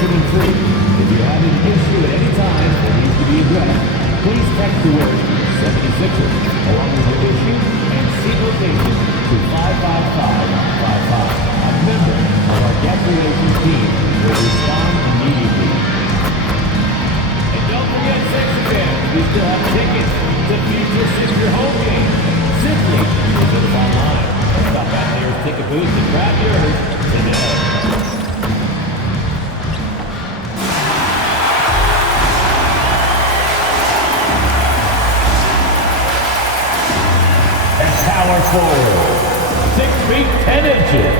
listening to. If you have an issue at any time that needs to be addressed, please text the word 76ers along with your issue and seat location to 55555. A member of our guest relations team will respond immediately. And don't forget Sixer fans, we still have tickets to future Sixer home games. Simply visit us online. Stop out there, take a booth and grab yours today. Power forward, 6 feet 10 inches,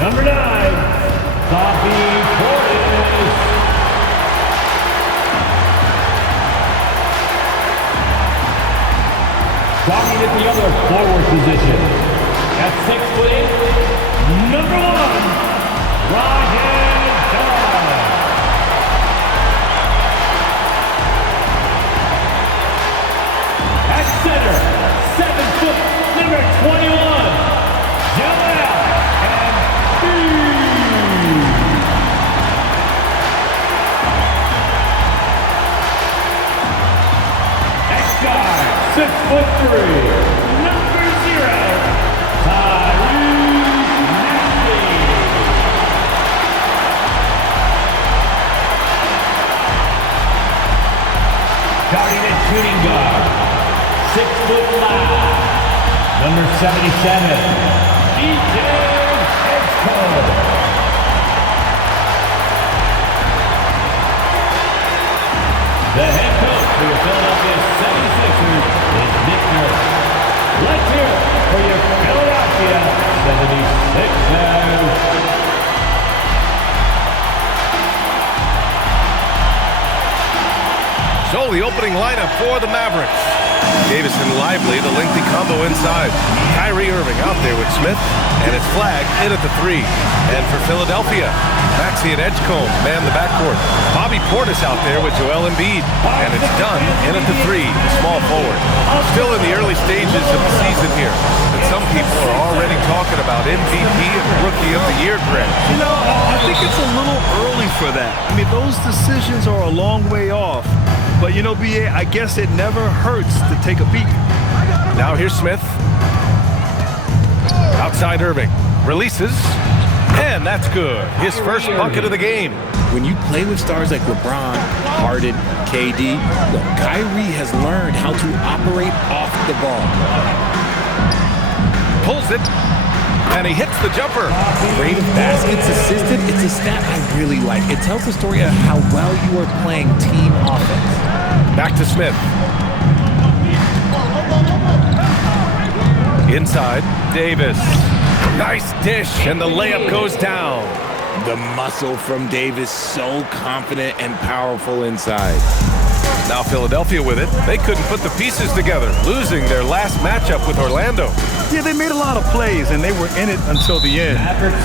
number 9, Bobby Portis. Talking at the other forward position, at 6'8", number 1, Ryan Dunn. At center, 7 foot, number 21, Joel Embiid. Next guy, 6'3", number 0, Tyrese Maxey. Guarding and shooting guard, 6'5", number 77, DJ Edgecombe. The head coach for your Philadelphia 76ers is Nick Nurse. Let's hear it for your Philadelphia 76ers. So the opening lineup for the Mavericks. Davis and Lively, the lengthy combo inside. Kyrie Irving out there with Smith, and it's Flag in at the 3. And for Philadelphia, Maxey and Edgecombe man the backcourt. Bobby Portis out there with Joel Embiid, and it's Dunn in at the 3, small forward. Still in the early stages of the season here, and some people are already talking about MVP and Rookie of the Year grade. You know, I think it's a little early for that. I mean, those decisions are a long way off. But, you know, B.A., I guess it never hurts to take a peek. Now here's Smith. Outside Irving. Releases. And that's good. His first bucket of the game. When you play with stars like LeBron, Harden, KD, look, Kyrie has learned how to operate off the ball. Pulls it. And he hits the jumper. Rate of baskets assisted, it's a stat I really like. It tells the story of how well you are playing team offense. Back to Smith. Inside, Davis. Nice dish, and the layup goes down. The muscle from Davis, so confident and powerful inside. Now Philadelphia with it. They couldn't put the pieces together, losing their last matchup with Orlando. Yeah, they made a lot of plays, and they were in it until the end.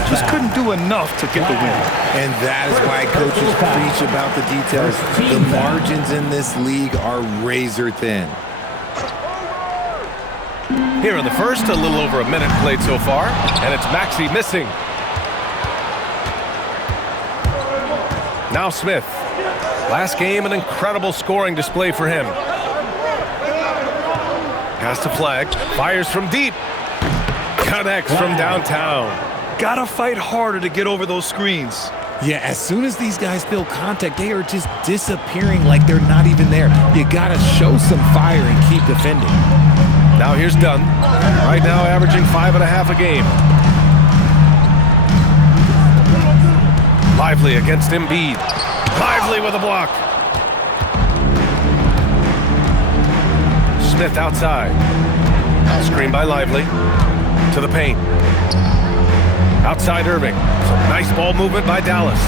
Just couldn't do enough to get the win. And that is why coaches preach about the details. The margins in this league are razor thin. Here in the first, a little over a minute played so far, and it's Maxey missing. Now Smith. Last game, an incredible scoring display for him. Pass to Flag, fires from deep. Connects from downtown. Gotta fight harder to get over those screens. Yeah, as soon as these guys feel contact, they are just disappearing like they're not even there. You gotta show some fire and keep defending. Now here's Dunn. Right now averaging 5.5 a game. Lively against Embiid. Lively with a block. Smith outside. Screen by Lively. To the paint. Outside Irving. Some nice ball movement by Dallas.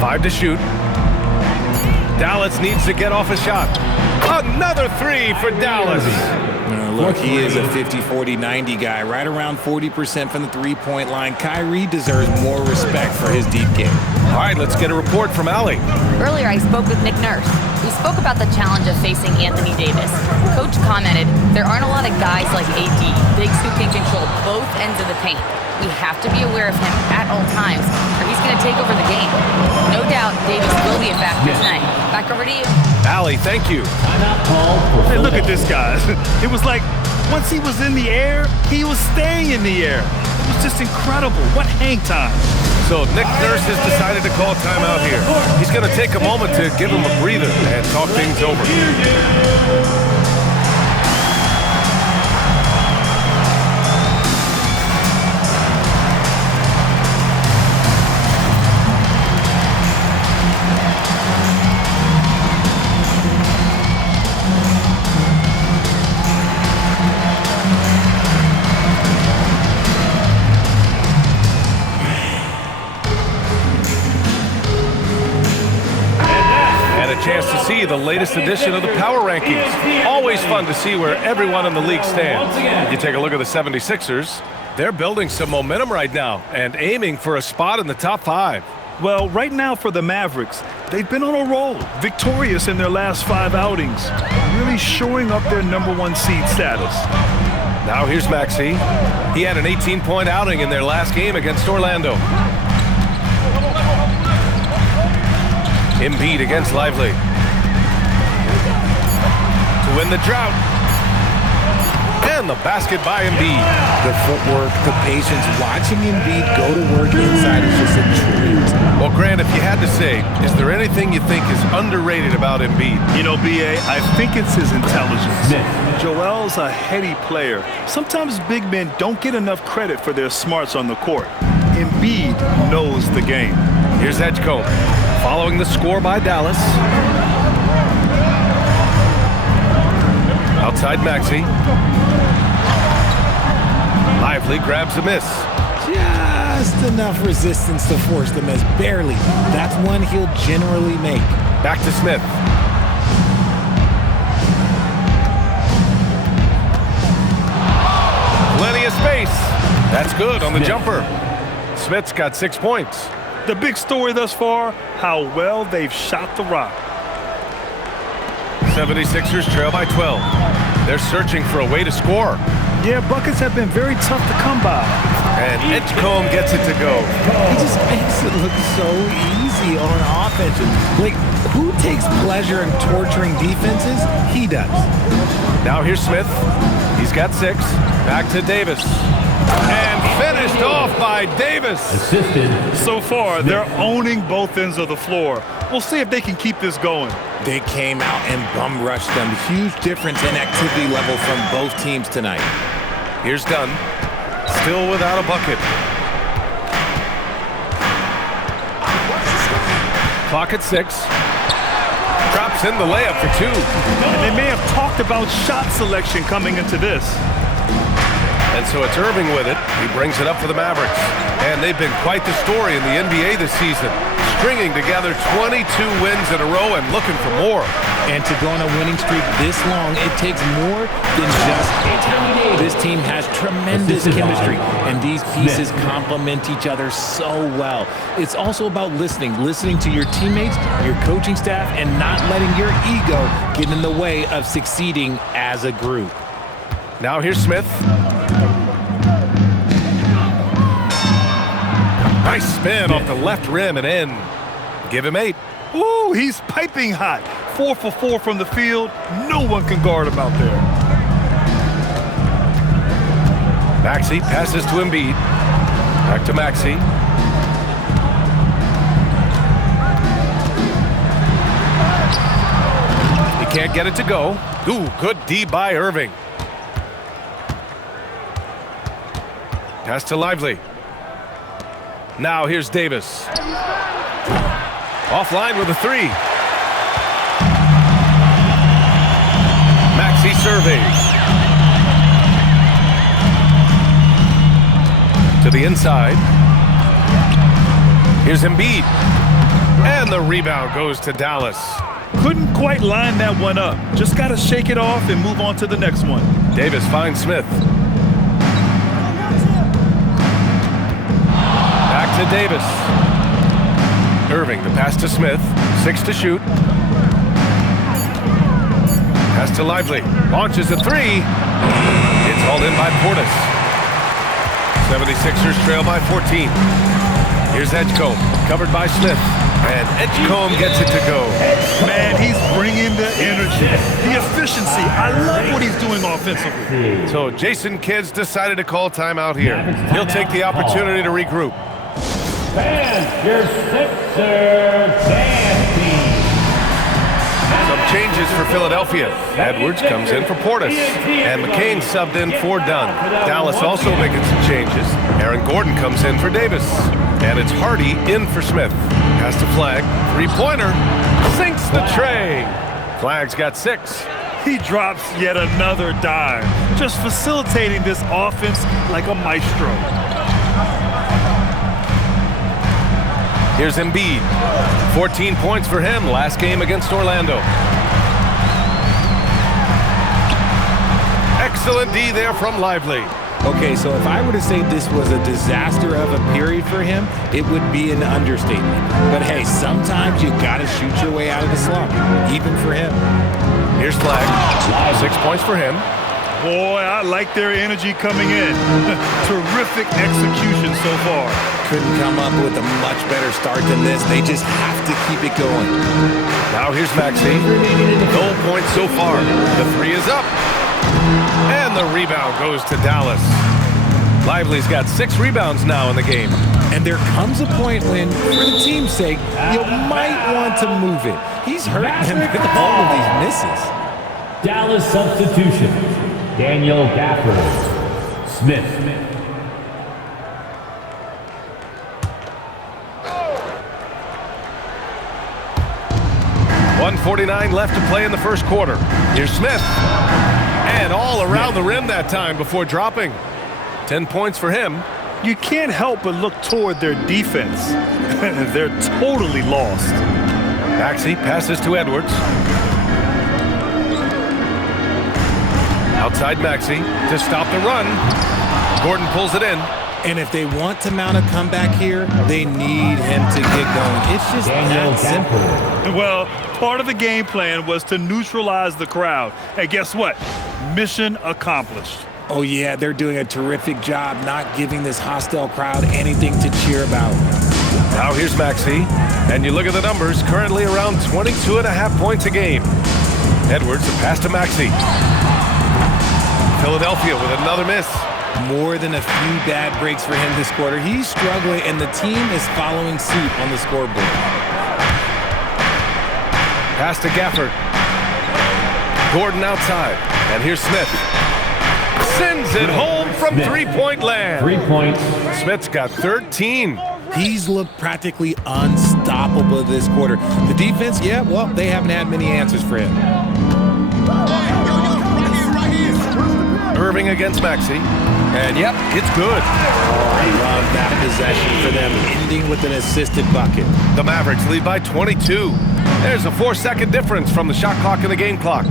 5 to shoot. Dallas needs to get off a shot. Another 3 for Dallas. Look, he is a 50-40-90 guy, right around 40% from the three-point line. Kyrie deserves more respect for his deep game. All right, let's get a report from Allie. Earlier, I spoke with Nick Nurse. We spoke about the challenge of facing Anthony Davis. Coach commented, there aren't a lot of guys like AD, bigs who can control both ends of the paint. We have to be aware of him at all times take over the game. No doubt Davis will be a factor tonight. Back over to you. Allie, thank you. Timeout called for Hey, look at Philadelphia. this, guys. It was like once he was in the air, he was staying in the air. It was just incredible. What hang time. So Nick Nurse has decided to call timeout here. He's going to take a moment to give him a breather and talk things over. Chance to see the latest edition of the Power Rankings. Always fun to see where everyone in the league stands. If you take a look at the 76ers, they're building some momentum right now and aiming for a spot in the top 5. Well, right now for the Mavericks, they've been on a roll, victorious in their last 5 outings, really shoring up their #1 seed status. Now here's Maxey. He had an 18-point outing in their last game against Orlando. Embiid against Lively. To win the drought. And the basket by Embiid. The footwork, the patience, watching Embiid go to work inside is just a treat. Well, Grant, if you had to say, is there anything you think is underrated about Embiid? You know, B.A., I think it's his intelligence. Smith. Joel's a heady player. Sometimes big men don't get enough credit for their smarts on the court. Embiid knows the game. Here's Edgecombe, following the score by Dallas. Outside Maxey. Lively grabs a miss. Just enough resistance to force the miss, barely. That's one he'll generally make. Back to Smith. Plenty of space. That's good on the jumper. Smith's got 6 points. The big story thus far, how well they've shot the rock. 76ers trail by 12. They're searching for a way to score. Yeah, buckets have been very tough to come by. And Edgecombe gets it to go. He just makes it look so easy on offense. Like, who takes pleasure in torturing defenses? He does. Now here's Smith. He's got 6. Back to Davis. And finished off by Davis. Assisted. So far, they're owning both ends of the floor. We'll see if they can keep this going. They came out and bum rushed them. Huge difference in activity level from both teams tonight. Here's Dunn. Still without a bucket. Clock at 6. Drops in the layup for 2. And they may have talked about shot selection coming into this. And so it's Irving with it. He brings it up for the Mavericks. And they've been quite the story in the NBA this season. Stringing together 22 wins in a row and looking for more. And to go on a winning streak this long, it takes more than just talent. This team has tremendous chemistry, and these pieces complement each other so well. It's also about listening to your teammates, your coaching staff, and not letting your ego get in the way of succeeding as a group. Now here's Smith. Nice spin off the left rim and in. Give him 8. Ooh, he's piping hot. 4 for 4 from the field. No one can guard him out there. Maxey passes to Embiid. Back to Maxey. He can't get it to go. Ooh, good D by Irving. Pass to Lively. Now here's Davis. Offline with a 3. Maxey surveys. To the inside. Here's Embiid. And the rebound goes to Dallas. Couldn't quite line that one up. Just got to shake it off and move on to the next one. Davis finds Smith. Back to Davis. Irving, the pass to Smith. 6 to shoot. Pass to Lively. Launches a 3. It's hauled in by Portis. 76ers trail by 14. Here's Edgecombe, covered by Smith. And Edgecombe gets it to go. Man, he's bringing the energy, the efficiency. I love what he's doing offensively. So Jason Kidd's decided to call timeout here. He'll take the opportunity to regroup. And your sixer, Dan. Some changes for Philadelphia. Edwards comes in for Portis. And McCain subbed in for Dunn. Dallas also making some changes. Aaron Gordon comes in for Davis. And it's Hardy in for Smith. Pass to Flag. Three-pointer. Sinks the tray. Flag's got 6. He drops yet another dime, just facilitating this offense like a maestro. Here's Embiid. 14 points for him last game against Orlando. Excellent D there from Lively. Okay, so if I were to say this was a disaster of a period for him, it would be an understatement. But hey, sometimes you gotta shoot your way out of the slump, even for him. Here's Flag. 6 points for him. Boy, I like their energy coming in. Terrific execution so far. Couldn't come up with a much better start than this. They just have to keep it going. Now here's Maxey. No points so far. The 3 is up. And the rebound goes to Dallas. Lively's got 6 rebounds now in the game. And there comes a point when, for the team's sake, you might want to move it. He's hurting them with all of these misses. Dallas substitution. Daniel Gafford. Smith. 1:49 left to play in the first quarter. Here's Smith. And all around the rim that time before dropping. 10 points for him. You can't help but look toward their defense. They're totally lost. Maxey passes to Edwards. Outside Maxey to stop the run. Gordon pulls it in. And if they want to mount a comeback here, they need him to get going. It's just that simple. Well, part of the game plan was to neutralize the crowd. And guess what? Mission accomplished. Oh, yeah, they're doing a terrific job not giving this hostile crowd anything to cheer about. Now here's Maxey. And you look at the numbers, currently around 22.5 points a game. Edwards, a pass to Maxey. Philadelphia with another miss. More than a few bad breaks for him this quarter. He's struggling, and the team is following suit on the scoreboard. Pass to Gafford. Gordon outside. And here's Smith. Sends it home from three-point land. 3 points. Smith's got 13. He's looked practically unstoppable this quarter. The defense, yeah, well, they haven't had many answers for him. Irving against Maxey. And yep, it's good. I love that possession for them, ending with an assisted bucket. The Mavericks lead by 22. There's a 4-second difference from the shot clock and the game clock.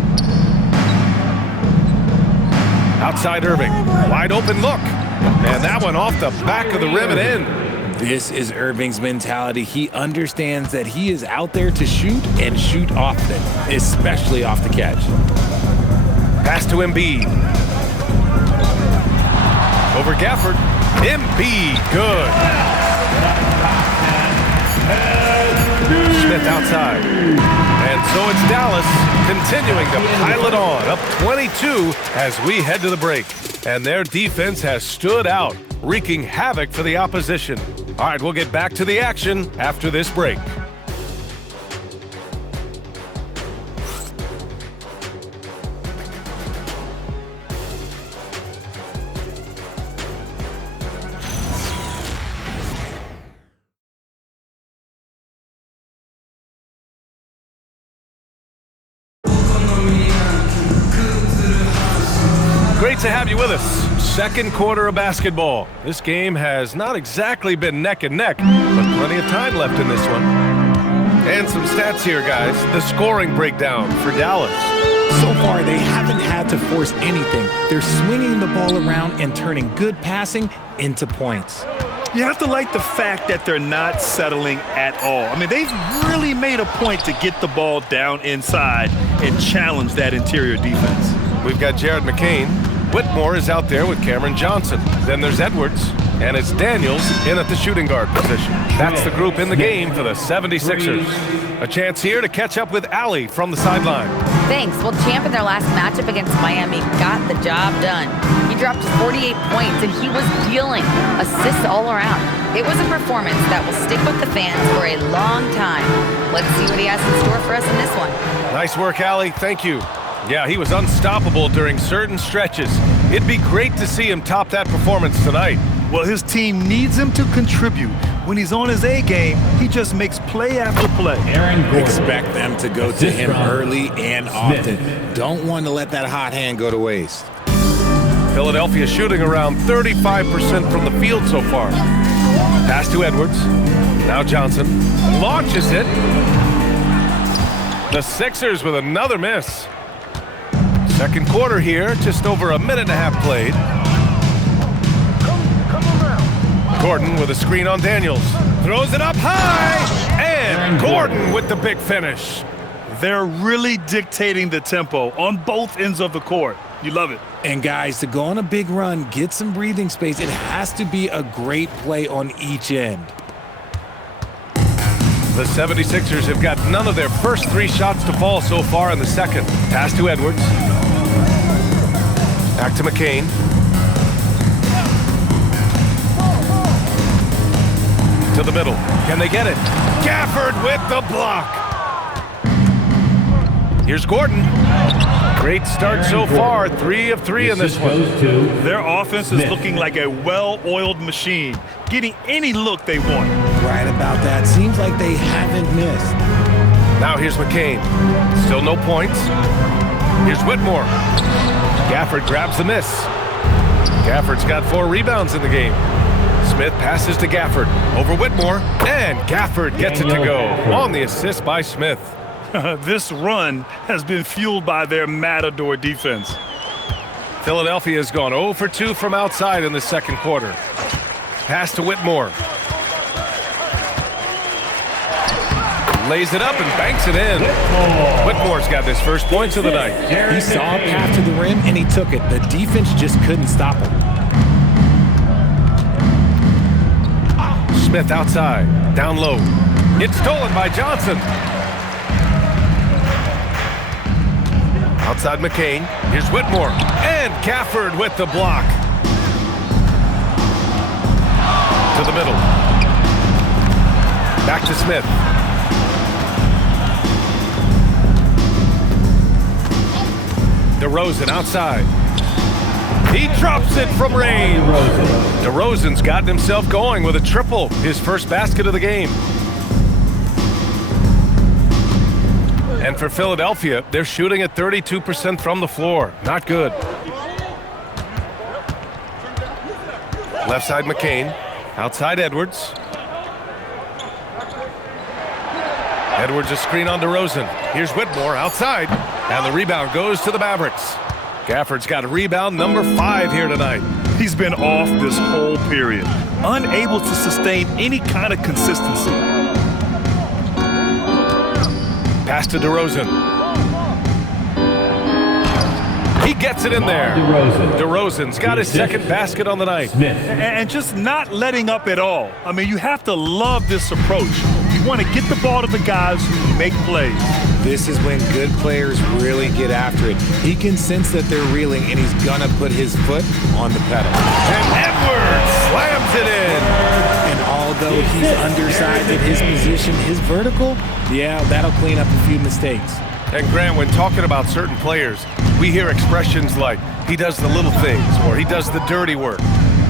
Outside Irving. Wide open look. And that one off the back of the rim and in. This is Irving's mentality. He understands that he is out there to shoot and shoot often, especially off the catch. Pass to Embiid. Over Gafford. Embiid, good. Smith outside. And so it's Dallas continuing to pile it on, up 22 as we head to the break. And their defense has stood out, wreaking havoc for the opposition. All right, we'll get back to the action after this break. Great to have you with us. Second quarter of basketball. This game has not exactly been neck and neck, but plenty of time left in this one. And some stats here, guys. The scoring breakdown for Dallas. So far, they haven't had to force anything. They're swinging the ball around and turning good passing into points. You have to like the fact that they're not settling at all. I mean, they've really made a point to get the ball down inside and challenge that interior defense. We've got Jared McCain. Whitmore is out there with Cameron Johnson. Then there's Edwards. And it's Daniels in at the shooting guard position. That's the group in the game for the 76ers. A chance here to catch up with Allie from the sideline. Thanks. Well, Champ in their last matchup against Miami got the job done. He dropped 48 points, and he was dealing assists all around. It was a performance that will stick with the fans for a long time. Let's see what he has in store for us in this one. Nice work, Allie. Thank you. Yeah, he was unstoppable during certain stretches. It'd be great to see him top that performance tonight. Well, his team needs him to contribute. When he's on his A game, he just makes play after play. Expect them to go to him early and often. Don't want to let that hot hand go to waste. Philadelphia shooting around 35% from the field so far. Pass to Edwards. Now Johnson launches it. The Sixers with another miss. Second quarter here, just over a minute and a half played. Gordon with a screen on Daniels. Throws it up high, and Gordon with the big finish. They're really dictating the tempo on both ends of the court. You love it. And guys, to go on a big run, get some breathing space, it has to be a great play on each end. The 76ers have got none of their first 3 shots to fall so far in the second. Pass to Edwards. Back to McCain. To the middle. Can they get it? Gafford with the block. Here's Gordon. Great start so far. 3 of 3 in this one. Their offense is looking like a well-oiled machine, getting any look they want. Right about that. Seems like they haven't missed. Now here's McCain. Still no points. Here's Whitmore. Gafford grabs the miss. Gafford's got 4 rebounds in the game. Smith passes to Gafford over Whitmore, and Gafford gets it to go on the assist by Smith. This run has been fueled by their Matador defense. Philadelphia has gone 0 for 2 from outside in the second quarter. Pass to Whitmore. Lays it up and banks it in. Whitmore's got his first points of the night. He saw a path to the rim, and he took it. The defense just couldn't stop him. Smith outside, down low. It's stolen by Johnson. Outside McCain. Here's Whitmore. And Gafford with the block. To the middle. Back to Smith. DeRozan outside. He drops it from range. DeRozan's gotten himself going with a triple, his first basket of the game. And for Philadelphia, they're shooting at 32% from the floor. Not good. Left side McCain. Outside Edwards. Edwards a screen on DeRozan. Here's Whitmore outside. And the rebound goes to the Mavericks. Gafford's got a rebound number 5 here tonight. He's been off this whole period, unable to sustain any kind of consistency. Pass to DeRozan. He gets it in there. DeRozan's got his second basket on the night. And just not letting up at all. I mean, you have to love this approach. You want to get the ball to the guys who make plays. This is when good players really get after it. He can sense that they're reeling, and he's going to put his foot on the pedal. And Edwards slams it in. And although he's undersized at his position, his vertical, yeah, that'll clean up a few mistakes. And Grant, when talking about certain players, we hear expressions like, he does the little things, or he does the dirty work.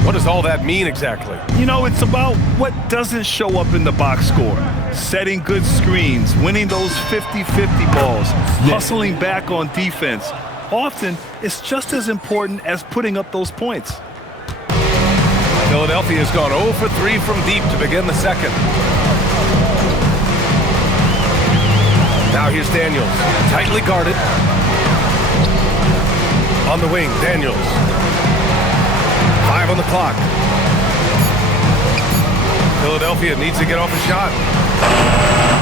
What does all that mean exactly? You know, it's about what doesn't show up in the box score. Setting good screens, winning those 50-50 balls, hustling back on defense. Often, it's just as important as putting up those points. Philadelphia has gone 0 for 3 from deep to begin the second. Now here's Daniels, tightly guarded. On the wing, Daniels. 5 on the clock. Philadelphia needs to get off a shot.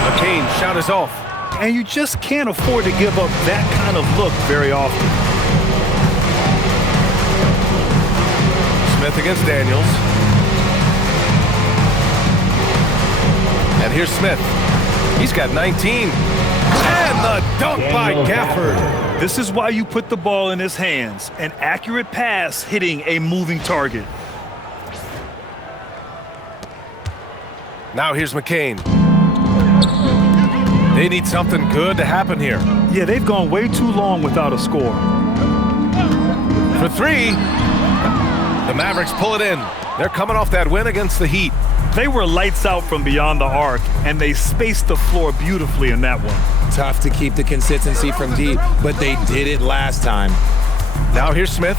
McCain shot is off. And you just can't afford to give up that kind of look very often. Smith against Daniels. here's Smith. He's got 19. And the dunk by Gafford. This is why you put the ball in his hands. An accurate pass hitting a moving target. Now here's McCain. They need something good to happen here. Yeah, they've gone way too long without a score. For three. The Mavericks pull it in. They're coming off that win against the Heat. They were lights out from beyond the arc, and they spaced the floor beautifully in that one. Tough to keep the consistency from deep, but they did it last time. Now here's Smith.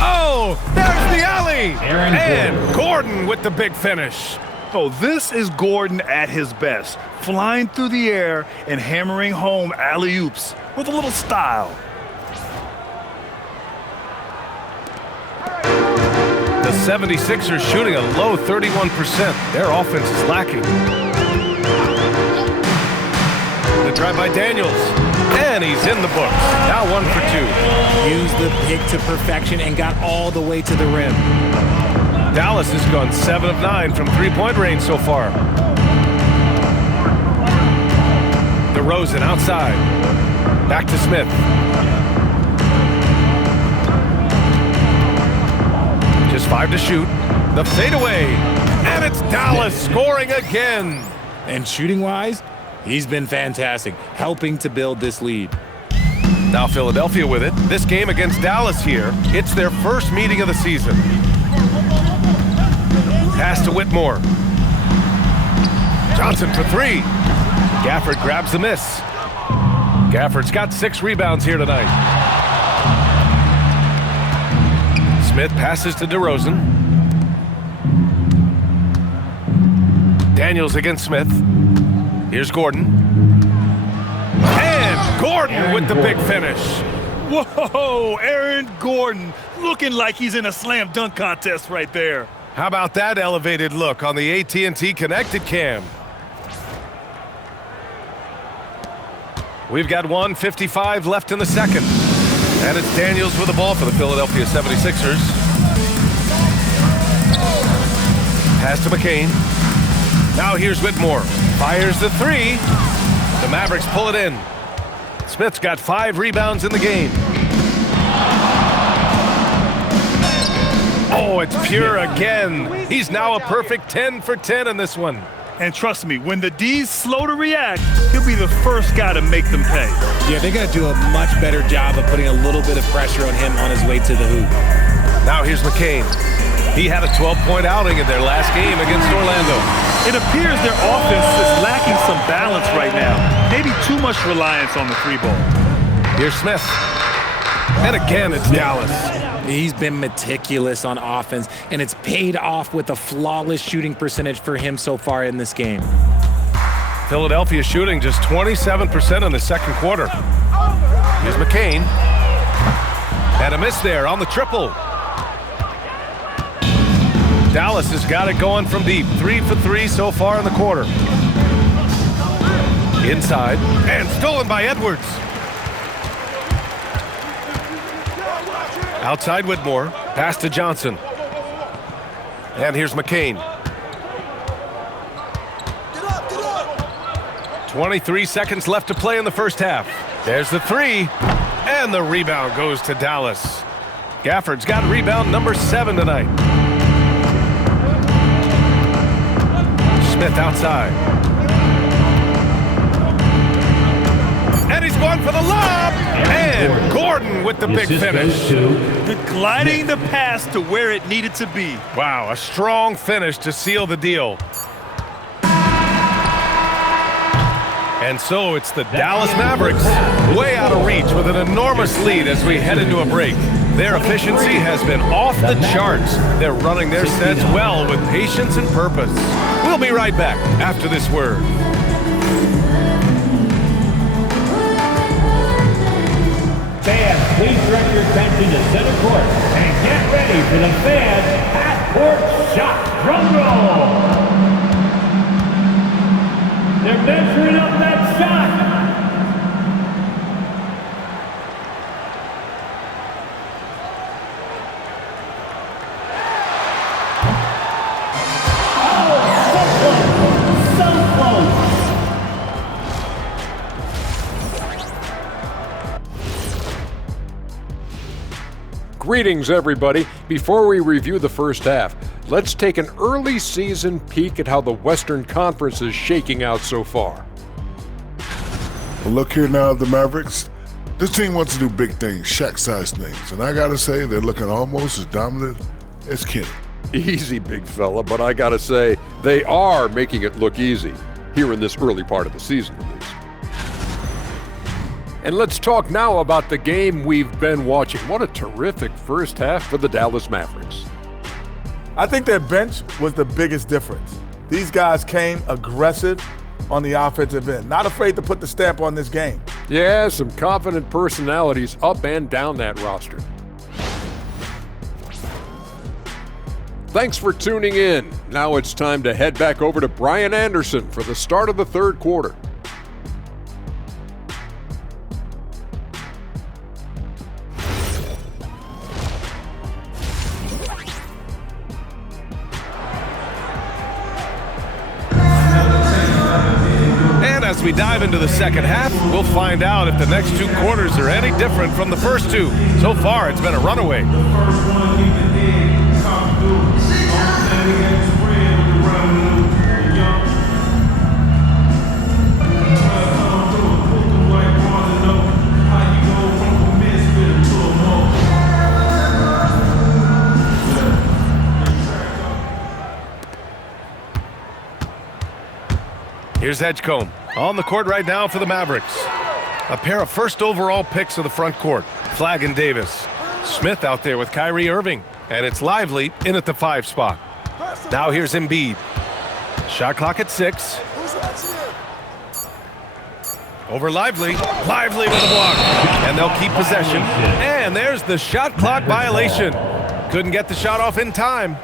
Oh, there's the alley. And Gordon with the big finish. Oh, this is Gordon at his best, flying through the air and hammering home alley-oops with a little style. The 76ers shooting a low 31%. Their offense is lacking. The drive by Daniels. And he's in the books. Now 1 for 2. Used the pick to perfection and got all the way to the rim. Dallas has gone 7 of 9 from three-point range so far. DeRozan outside. Back to Smith. Just 5 to shoot. The fadeaway. And it's Dallas scoring again. And shooting-wise, he's been fantastic, helping to build this lead. Now Philadelphia with it. This game against Dallas here, it's their first meeting of the season. Pass to Whitmore. Johnson for 3. Gafford grabs the miss. Gafford's got 6 rebounds here tonight. Smith passes to DeRozan. Daniels against Smith. Here's Gordon. And Gordon with the big finish. Whoa, Aaron Gordon looking like he's in a slam dunk contest right there. How about that elevated look on the AT&T Connected Cam? We've got 1:55 left in the second. And it's Daniels with the ball for the Philadelphia 76ers. Pass to McCain. Now here's Whitmore. Fires the 3. The Mavericks pull it in. Smith's got 5 rebounds in the game. Oh, it's pure again. He's now a perfect 10 for 10 in this one. And trust me, when the D's slow to react, he'll be the first guy to make them pay. Yeah, they're going to do a much better job of putting a little bit of pressure on him on his way to the hoop. Now here's McCain. He had a 12-point outing in their last game against Orlando. It appears their offense is lacking some balance right now. Maybe too much reliance on the 3-ball. Here's Smith. And again, it's Dallas. He's been meticulous on offense, and it's paid off with a flawless shooting percentage for him so far in this game. Philadelphia shooting just 27% in the second quarter. Here's McCain. And a miss there on the triple. Dallas has got it going from deep. 3 for 3 so far in the quarter. Inside. And stolen by Edwards. Outside Whitmore. Pass to Johnson. And here's McCain. 23 seconds left to play in the first half. There's the 3. And the rebound goes to Dallas. Gafford's got rebound number 7 tonight. Smith outside. And he's going for the lob. And Gordon with the big finish. Gliding the pass to where it needed to be. Wow, a strong finish to seal the deal. And so it's the Dallas Mavericks way out of reach with an enormous lead as we head into a break. Their efficiency has been off the charts. They're running their sets well with patience and purpose. We'll be right back after this word. Fans, please direct your attention to center court and get ready for the fans half-court shot. Drum roll. They're measuring up that shot. Oh, Greetings, everybody. Before we review the first half, let's take an early season peek at how the Western Conference is shaking out so far. Well, look here now, the Mavericks. This team wants to do big things, Shaq-sized things, and I gotta say they're looking almost as dominant as Kenny. Easy, big fella, but I gotta say, they are making it look easy, here in this early part of the season at least. And let's talk now about the game we've been watching. What a terrific first half for the Dallas Mavericks. I think their bench was the biggest difference. These guys came aggressive on the offensive end, not afraid to put the stamp on this game. Yeah, some confident personalities up and down that roster. Thanks for tuning in. Now it's time to head back over to Brian Anderson for the start of the third quarter. As we dive into the second half, we'll find out if the next two quarters are any different from the first two. So far, it's been a runaway. Here's Edgecombe on the court right now for the Mavericks. A pair of first overall picks of the front court, Flagg and Davis. Smith out there with Kyrie Irving, and it's Lively in at the 5 spot. Now here's Embiid. Shot clock at 6. Over Lively. Lively with a block. And they'll keep possession. And there's the shot clock violation. Couldn't get the shot off in time.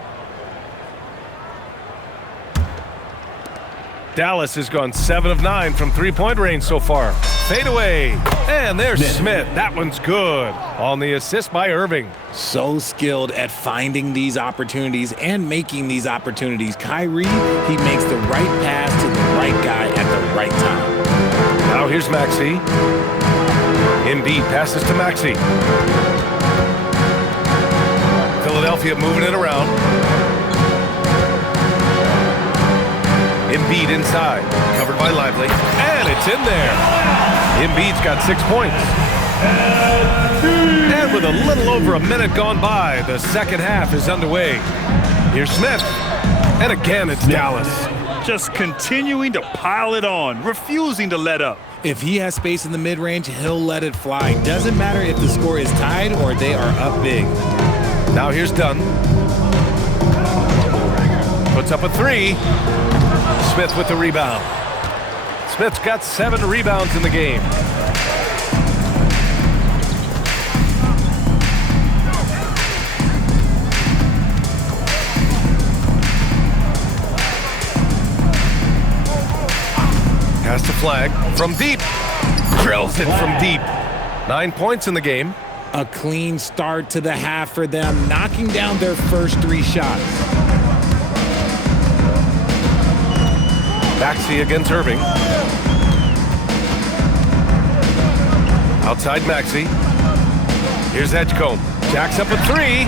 Dallas has gone 7 of 9 from three-point range so far. Fade away. And there's Smith. That one's good. On the assist by Irving. So skilled at finding these opportunities and making these opportunities. Kyrie, he makes the right pass to the right guy at the right time. Now here's Maxey. Embiid passes to Maxey. Philadelphia moving it around. Embiid inside, covered by Lively, and it's in there. Embiid's got 6 points. And with a little over a minute gone by, the second half is underway. Here's Smith, and again it's Dallas. Just continuing to pile it on, refusing to let up. If he has space in the mid-range, he'll let it fly. Doesn't matter if the score is tied or they are up big. Now here's Dunn. Puts up a 3. Smith with the rebound. Smith's got 7 rebounds in the game. Pass to Flagg from deep. Drills it from deep. 9 points in the game. A clean start to the half for them, knocking down their first 3 shots. Maxey against Irving. Outside Maxey. Here's Edgecombe. Jacks up a 3.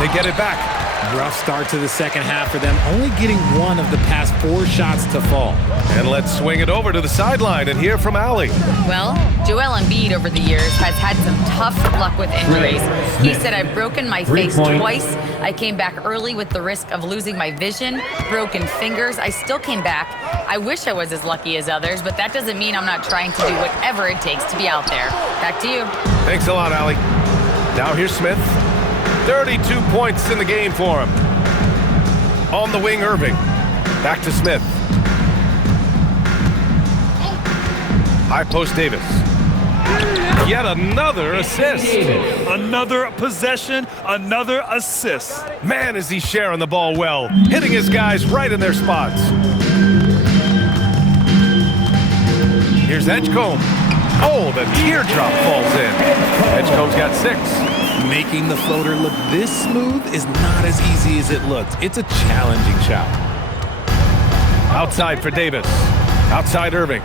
They get it back. Rough start to the second half for them, only getting 1 of the past 4 shots to fall. And let's swing it over to the sideline and hear from Allie. Well, Joel Embiid over the years has had some tough luck with injuries. He said, I've broken my face twice. I came back early with the risk of losing my vision, broken fingers. I still came back. I wish I was as lucky as others, but that doesn't mean I'm not trying to do whatever it takes to be out there. Back to you. Thanks a lot, Allie. Now here's Smith. 32 points in the game for him. On the wing, Irving. Back to Smith. High post, Davis. Yet another assist. Another possession, another assist. Man, is he sharing the ball well. Hitting his guys right in their spots. Here's Edgecombe. Oh, the teardrop falls in. Edgecombe's got 6. Making the floater look this smooth is not as easy as it looked. It's a challenging shot. Outside for Davis. Outside Irving.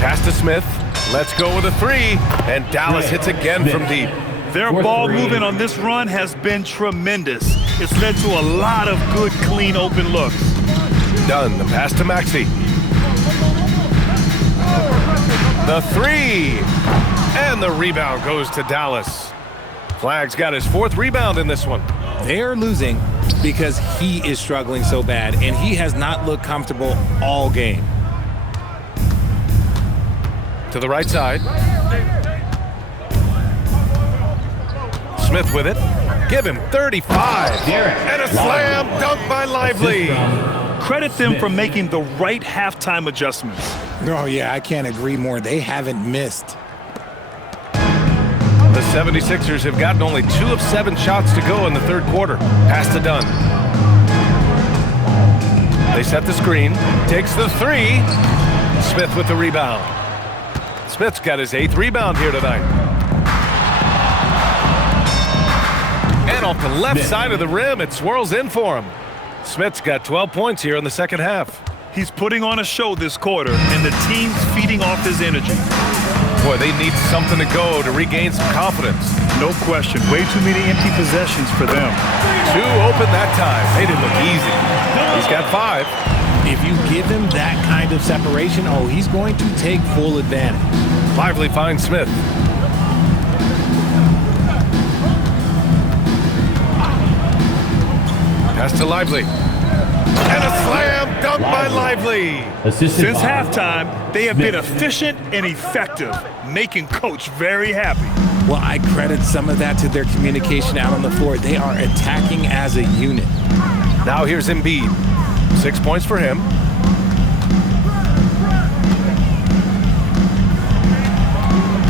Pass to Smith. Let's go with a three, and Dallas hits again from deep. Their ball movement on this run has been tremendous. It's led to a lot of good, clean, open looks. Dunn, the pass to Maxey. The three, and the rebound goes to Dallas. Flag's got his 4th rebound in this one. They're losing because he is struggling so bad, and he has not looked comfortable all game. To the right side. Smith with it. Give him 35. And a slam dunk by Lively. Credit them for making the right halftime adjustments. Oh, yeah, I can't agree more. They haven't missed. The 76ers have gotten only 2 of 7 shots to go in the 3rd quarter. Pass to Dunn. They set the screen. Takes the 3. Smith with the rebound. Smith's got his 8th rebound here tonight. And off the left side of the rim, it swirls in for him. Smith's got 12 points here in the 2nd half. He's putting on a show this quarter, and the team's feeding off his energy. Boy, they need something to go to regain some confidence. No question. Way too many empty possessions for them. 2 open that time. Made it look easy. He's got 5. If you give him that kind of separation, oh, he's going to take full advantage. Lively finds Smith. Pass to Lively. And a slam dunk by Lively. Since halftime, they have been efficient and effective, making Coach very happy. Well, I credit some of that to their communication out on the floor. They are attacking as a unit. Now here's Embiid. 6 points for him.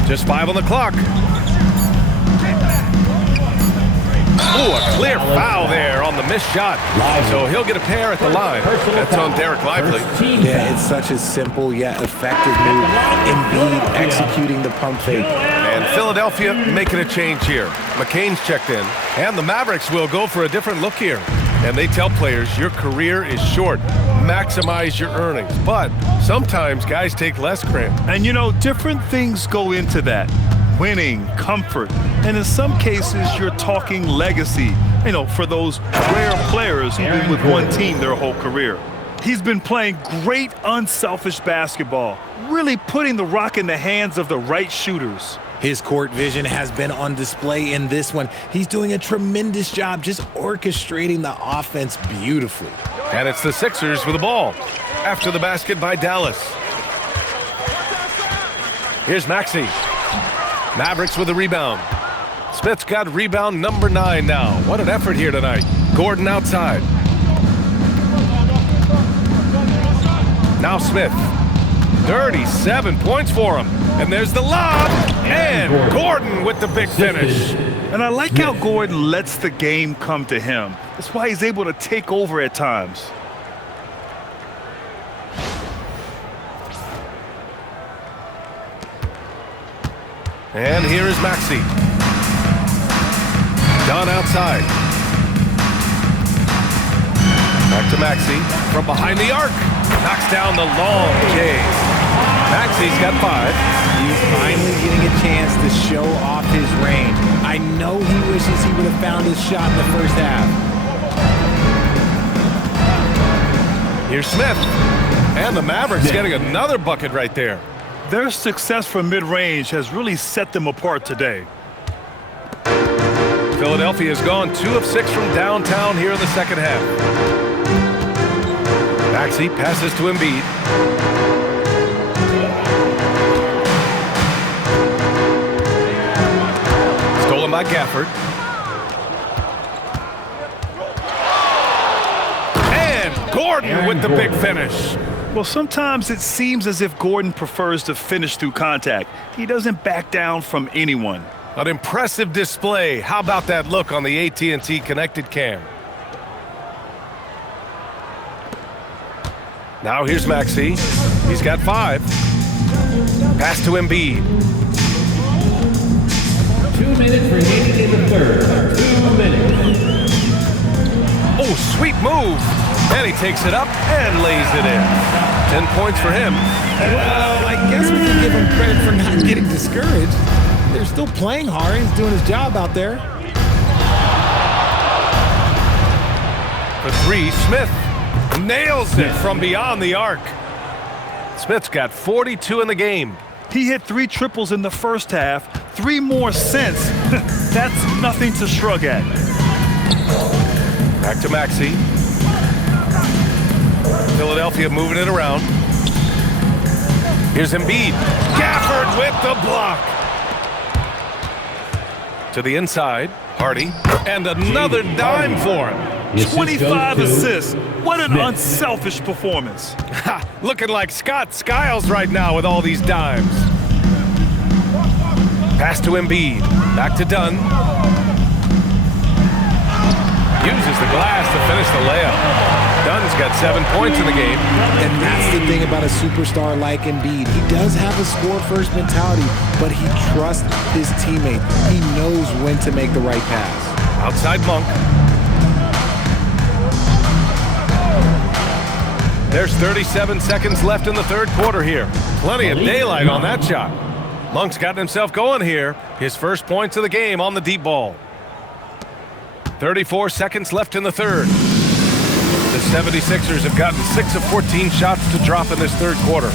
Just 5 on the clock. Ooh, a clear foul there on the missed shot. So he'll get a pair at the line. That's on Derek Lively. Yeah, it's such a simple yet effective move. Embiid executing the pump fake. And Philadelphia making a change here. McCain's checked in. And the Mavericks will go for a different look here. And they tell players, your career is short. Maximize your earnings. But sometimes guys take less credit. And you know, different things go into that. Winning, comfort, and in some cases, you're talking legacy, you know, for those rare players who've been with one team their whole career. He's been playing great, unselfish basketball, really putting the rock in the hands of the right shooters. His court vision has been on display in this one. He's doing a tremendous job just orchestrating the offense beautifully. And it's the Sixers with the ball after the basket by Dallas. Here's Maxey. Mavericks with the rebound. Smith's got rebound number 9 now. What an effort here tonight. Gordon outside. Now Smith. 37 points for him. And there's the lob. And Gordon with the big finish. And I like how Gordon lets the game come to him. That's why he's able to take over at times. And here is Maxey. Dunn outside. Back to Maxey from behind the arc. Knocks down the long J. Maxey's got 5. He's finally getting a chance to show off his range. I know he wishes he would have found his shot in the first half. Here's Smith. And the Mavericks getting another bucket right there. Their success from mid-range has really set them apart today. Philadelphia has gone 2 of 6 from downtown here in the second half. Maxey passes to Embiid. Stolen by Gafford. And Gordon with the big finish. Well, sometimes it seems as if Gordon prefers to finish through contact. He doesn't back down from anyone. An impressive display. How about that look on the AT&T connected cam? Now here's Maxey. He's got 5. Pass to Embiid. 2 minutes remaining in the third. 2 minutes. Oh, sweet move. And he takes it up and lays it in. 10 points for him. Well, I guess we can give him credit for not getting discouraged. They're still playing hard. He's doing his job out there. For three, Smith nails it from beyond the arc. Smith's got 42 in the game. He hit 3 triples in the first half, 3 more since. That's nothing to shrug at. Back to Maxey. Philadelphia moving it around. Here's Embiid. Gafford with the block. To the inside, Hardy. And another dime for him. 25 assists. What an unselfish performance. Ha, looking like Scott Skiles right now with all these dimes. Pass to Embiid. Back to Dunn. Uses the glass to finish the layup. Dunn's got 7 points in the game. And that's the thing about a superstar like Embiid. He does have a score-first mentality, but he trusts his teammate. He knows when to make the right pass. Outside Monk. There's 37 seconds left in the third quarter here. Plenty of daylight on that shot. Monk's gotten himself going here. His first points of the game on the deep ball. 34 seconds left in the third. The 76ers have gotten 6 of 14 shots to drop in this third quarter.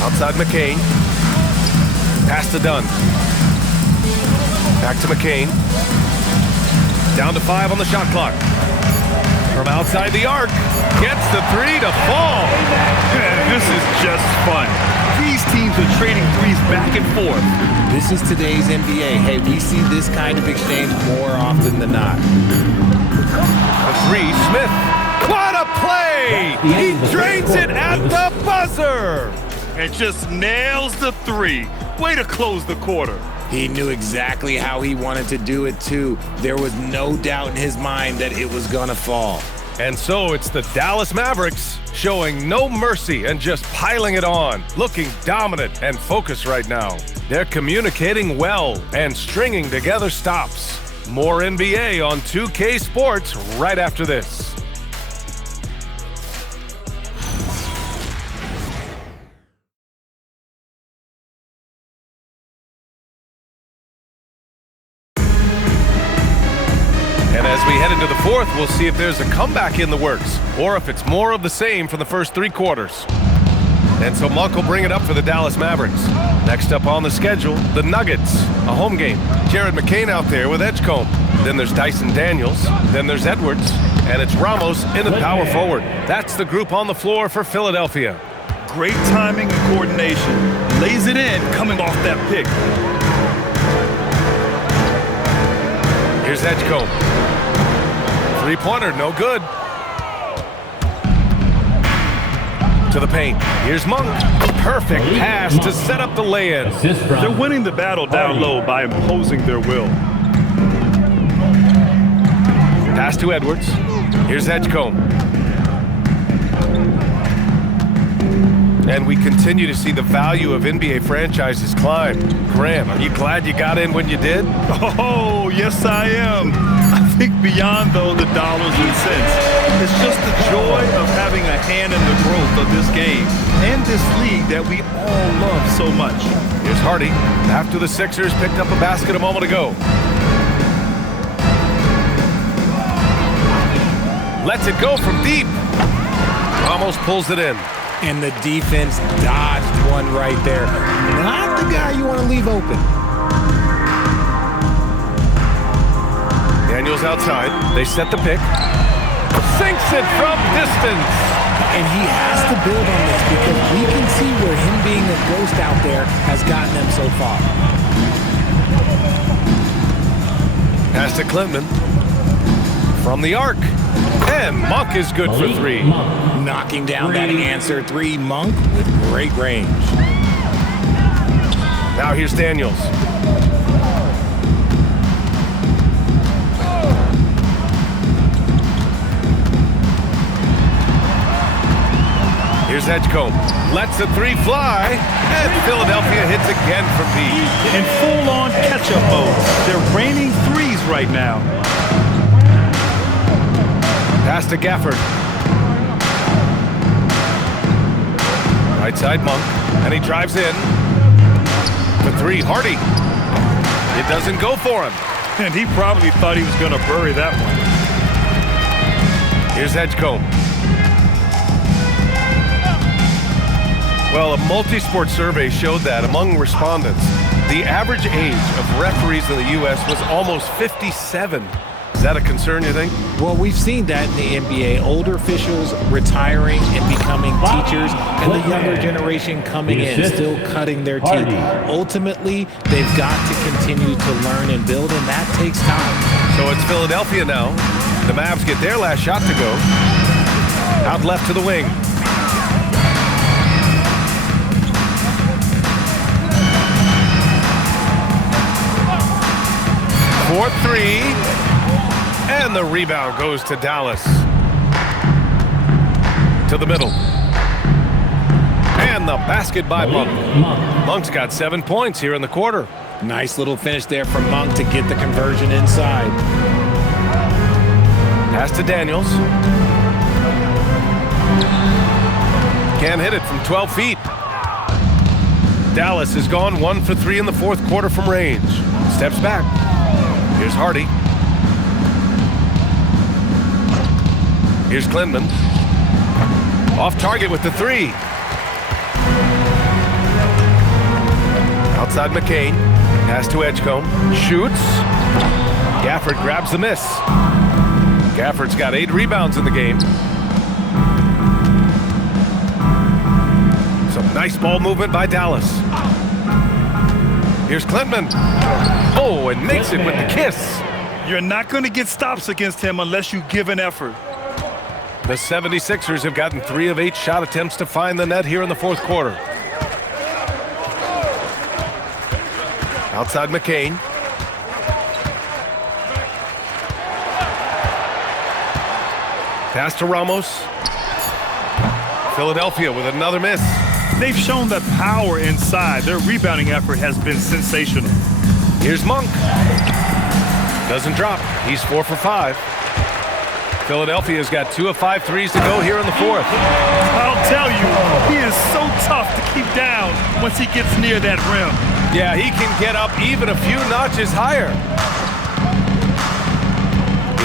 Outside McCain. Pass to Dunn. Back to McCain. Down to 5 on the shot clock. From outside the arc. Gets the 3 to fall. This is just fun. These teams are trading threes back and forth. This is today's NBA. Hey, we see this kind of exchange more often than not. The 3, Smith. What a play! He drains it at the buzzer! And just nails the 3. Way to close the quarter. He knew exactly how he wanted to do it, too. There was no doubt in his mind that it was going to fall. And so it's the Dallas Mavericks showing no mercy and just piling it on, looking dominant and focused right now. They're communicating well and stringing together stops. More NBA on 2K Sports right after this. And as we head into the fourth, we'll see if there's a comeback in the works or if it's more of the same from the first 3 quarters. And so Monk will bring it up for the Dallas Mavericks. Next up on the schedule, the Nuggets, a home game. Jared McCain out there with Edgecombe. Then there's Dyson Daniels. Then there's Edwards. And it's Ramos in the power forward. That's the group on the floor for Philadelphia. Great timing and coordination. Lays it in coming off that pick. Here's Edgecombe. 3-pointer, no good. To the paint. Here's Monk. Perfect pass to set up the lay-in. They're winning the battle down low by imposing their will. Pass to Edwards. Here's Edgecombe. And we continue to see the value of NBA franchises climb. Graham, are you glad you got in when you did? Oh, yes I am. I think beyond, though, the dollars and cents, it's just the joy of having a hand in the growth of this game and this league that we all love so much. Here's Hardy after the Sixers picked up a basket a moment ago. Lets it go from deep. Almost pulls it in. And the defense dodged one right there. Not the guy you want to leave open. Daniels outside. They set the pick. Sinks it from distance. And he has to build on this because we can see where him being a ghost out there has gotten them so far. Pass to Clinton. From the arc. And Monk is good for 3. Knocking down that answer 3. Monk with great range. Now here's Daniels. Here's Edgecombe. Lets the 3 fly. And Philadelphia hits again from deep. In full-on catch-up mode. They're raining threes right now. Pass to Gafford. Right side Monk, and he drives in. The three, Hardy. It doesn't go for him. And he probably thought he was going to bury that one. Here's Edgecombe. Well, a multi-sport survey showed that among respondents, the average age of referees in the U.S. was almost 57. Is that a concern, you think? Well, we've seen that in the NBA. Older officials retiring and becoming teachers, and the younger generation coming in, still cutting their teeth. Ultimately, they've got to continue to learn and build, and that takes time. So it's Philadelphia now. The Mavs get their last shot to go. Out left to the wing. For three. And the rebound goes to Dallas. To the middle. And the basket by Monk. Monk's got 7 points here in the quarter. Nice little finish there from Monk to get the conversion inside. Pass to Daniels. Can't hit it from 12 feet. Dallas has gone 1 for 3 in the fourth quarter from range. Steps back. Here's Hardy. Here's Klingman. Off target with the three. Outside McCain. Pass to Edgecombe. Shoots. Gafford grabs the miss. Gafford's got 8 rebounds in the game. Some nice ball movement by Dallas. Here's Klingman. Oh, and makes it with the kiss. You're not going to get stops against him unless you give an effort. The 76ers have gotten 3 of 8 shot attempts to find the net here in the fourth quarter. Outside McCain. Pass to Ramos. Philadelphia with another miss. They've shown that power inside. Their rebounding effort has been sensational. Here's Monk. Doesn't drop. He's 4 for 5. Philadelphia's got 2 of 5 threes to go here in the fourth. I'll tell you, he is so tough to keep down once he gets near that rim. Yeah, he can get up even a few notches higher.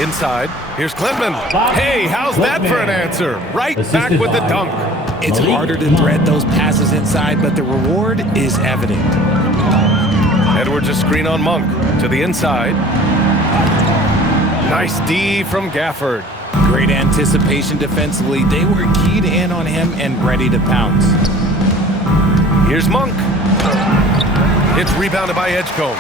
Inside, here's Klingman. Hey, how's that for an answer? Right back with the dunk. It's harder to thread those passes inside, but the reward is evident. Edwards a screen on Monk to the inside. Nice D from Gafford. Great anticipation defensively. They were keyed in on him and ready to pounce. Here's Monk. It's rebounded by Edgecombe.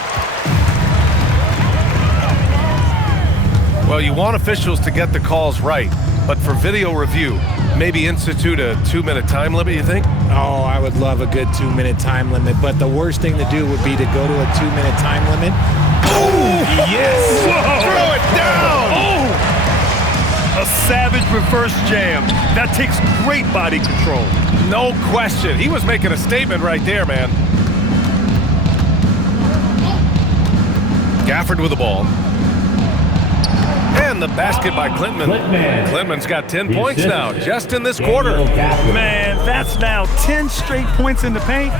Well, you want officials to get the calls right, but for video review, maybe institute a 2-minute time limit, you think? Oh, I would love a good 2-minute time limit, but the worst thing to do would be to go to a 2-minute time limit. Oh, yes! Whoa. Throw it down! Oh! A savage reverse jam. That takes great body control. No question. He was making a statement right there, man. Gafford with the ball. And the basket by Klingman. Klingman's got 10 points now, just in this quarter. Man, that's now 10 straight points in the paint.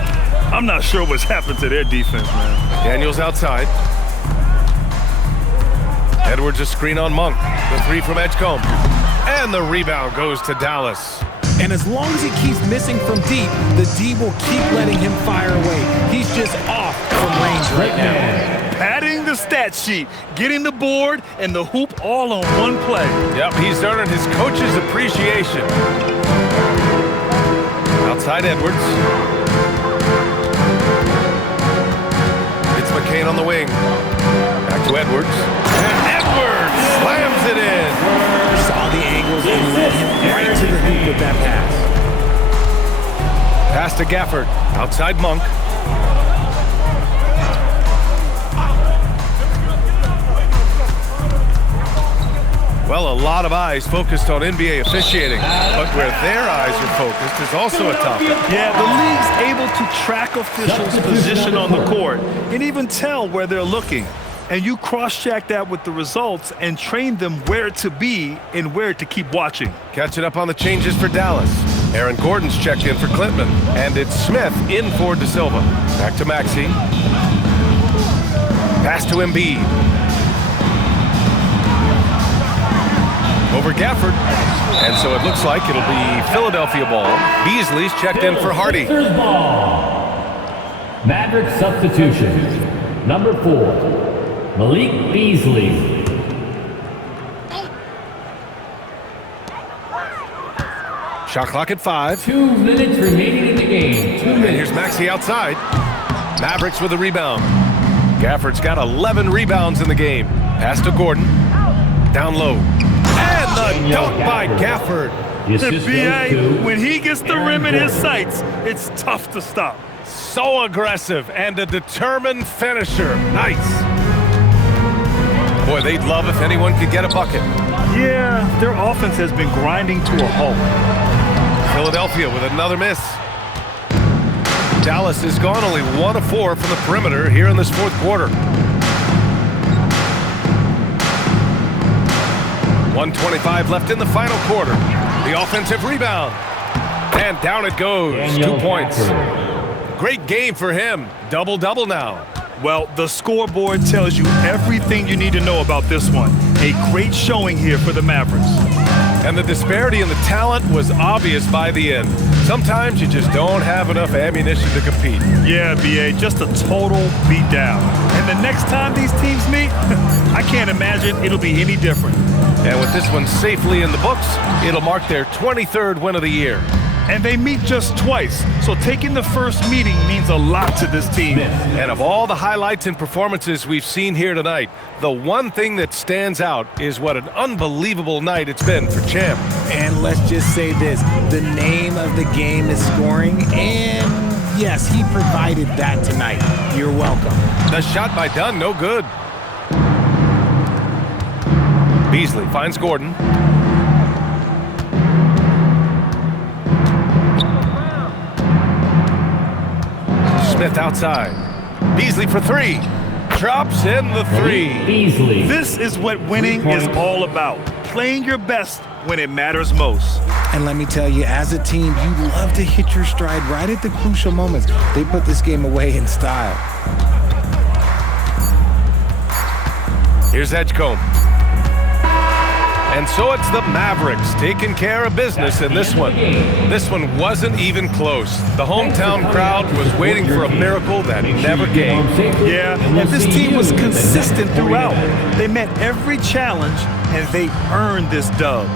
I'm not sure what's happened to their defense, man. Daniels outside. Edwards a screen on Monk. The three from Edgecombe. And the rebound goes to Dallas. And as long as he keeps missing from deep, the D will keep letting him fire away. He's just off from range right now. Padding the stat sheet, getting the board and the hoop all on one play. Yep, he's earned his coach's appreciation. Outside Edwards. It's McCain on the wing. Back to Edwards. And Edwards slams it in. Saw the angles and led him right to the hoop with that pass. Pass to Gafford. Outside Monk. Well, a lot of eyes focused on NBA officiating, but where their eyes are focused is also a topic. Yeah, the league's able to track officials' position on the court and even tell where they're looking. And you cross-check that with the results and train them where to be and where to keep watching. Catching up on the changes for Dallas. Aaron Gordon's checked in for Klintman. And it's Smith in for De Silva. Back to Maxey. Pass to Embiid. Over Gafford. And so it looks like it'll be Philadelphia ball. Beasley's checked in for Hardy. Sixers ball. Maverick substitution. Number 4, Malik Beasley. Shot clock at 5. 2 minutes remaining in the game. 2 And minutes. here's Maxey outside. Mavericks with a rebound. Gafford's got 11 rebounds in the game. Pass to Gordon. Down low. And the dunk by Gafford. The The assist goes BA, to when he gets the Aaron rim in his Gordon. sights, it's tough to stop. So aggressive and a determined finisher. Nice. Boy, they'd love if anyone could get a bucket. Yeah, their offense has been grinding to a halt. Philadelphia with another miss. Dallas has gone only 1 of 4 from the perimeter here in this fourth quarter. 1:25 left in the final quarter. The offensive rebound. And down it goes. Daniel 2 points. Gafford. Great game for him. Double-double now. Well, the scoreboard tells you everything you need to know about this one. A great showing here for the Mavericks. And the disparity in the talent was obvious by the end. Sometimes you just don't have enough ammunition to compete. Yeah, BA, just a total beatdown. And the next time these teams meet, I can't imagine it'll be any different. And with this one safely in the books, it'll mark their 23rd win of the year. And they meet just twice, so taking the first meeting means a lot to this team. And of all the highlights and performances we've seen here tonight, the one thing that stands out is what an unbelievable night it's been for Champ. And let's just say this, the name of the game is scoring, and yes, he provided that tonight. You're welcome. The shot by Dunn, no good. Beasley finds Gordon. Smith outside. Beasley for 3. Drops in the 3. Beasley. This is what winning is all about. Playing your best when it matters most. And let me tell you, as a team, you love to hit your stride right at the crucial moments. They put this game away in style. Here's Edgecombe. And so it's the Mavericks taking care of business in this one. This one wasn't even close. The hometown crowd was waiting for a miracle that never came. Yeah, and this team was consistent throughout. They met every challenge, and they earned this dub.